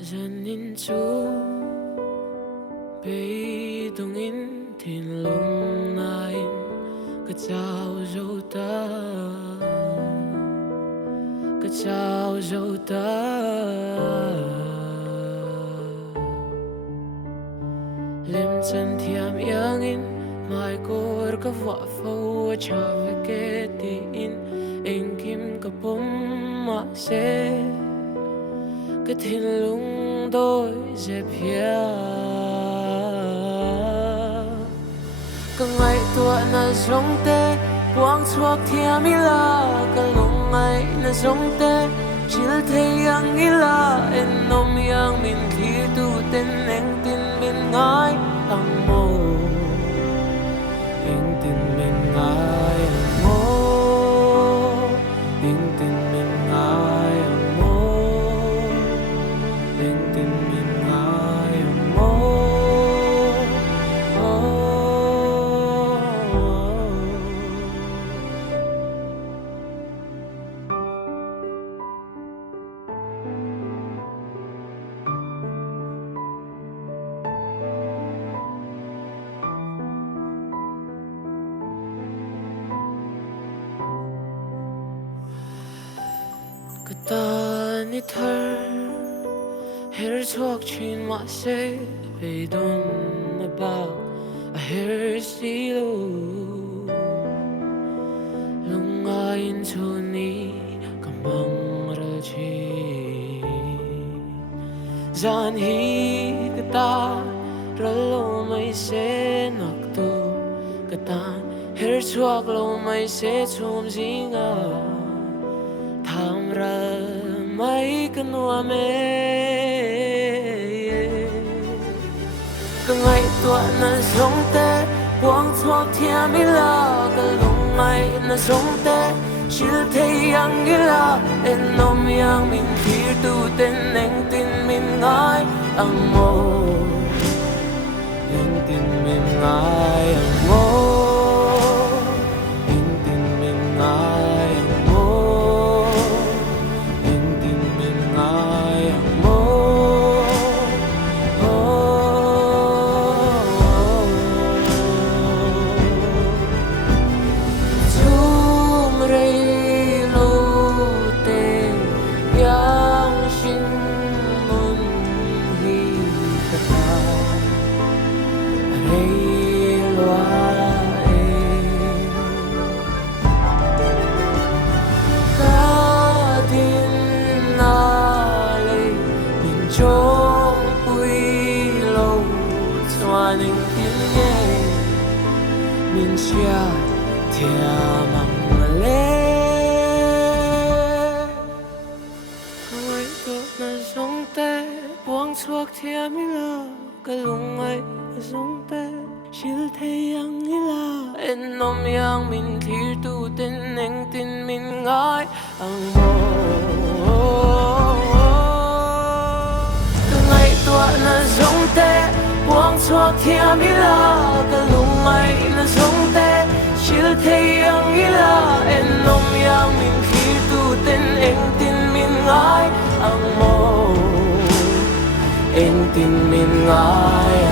dần in chú bị tung in thiên lung na in cái chào dấu ta cái chào dấu ta lim chân thiam yang in Hmaikawr ka vua phâu cha ve ke ti in Aengi ka pom ma se cái thiên lung đôi dẹp hia cái ngày tua na giống te buông chuộc thiam mi la cái lung ngày na giống te chill thấy yang ila en nom yang min thi tu ten neng tin min ngai ang mo en tin min ngai ang mo en tin min ngai ang mo en tin min ngai ang mo ta ni thar her chuak chin ma se ve don na ba a her si lo lunga in chuni kamang ra chi zan hi ta ra lo mai se nak tu ta her chuak lo mai se chum zinga tham ra mấy cái nua mê cái ngày tua na giống te buông thuốc thiam mi la cái lung ngày na giống te chill thấy yang ila en nom yang min thir tu ten neng tin min ngai ang mo en tin min ngai ang mo en tin min ngai ang mo thiam mi la cái lung ngày giống te chill thấy yang ila en nom yang min thir tu ten neng tin min ngai ang mo cái ngày tua na giống te buông chuộc thiam mi la cái lung ngày na giống te chill thấy yang ila en nom yang min thir tu ten neng tin min ngai ang mo en tin min ngai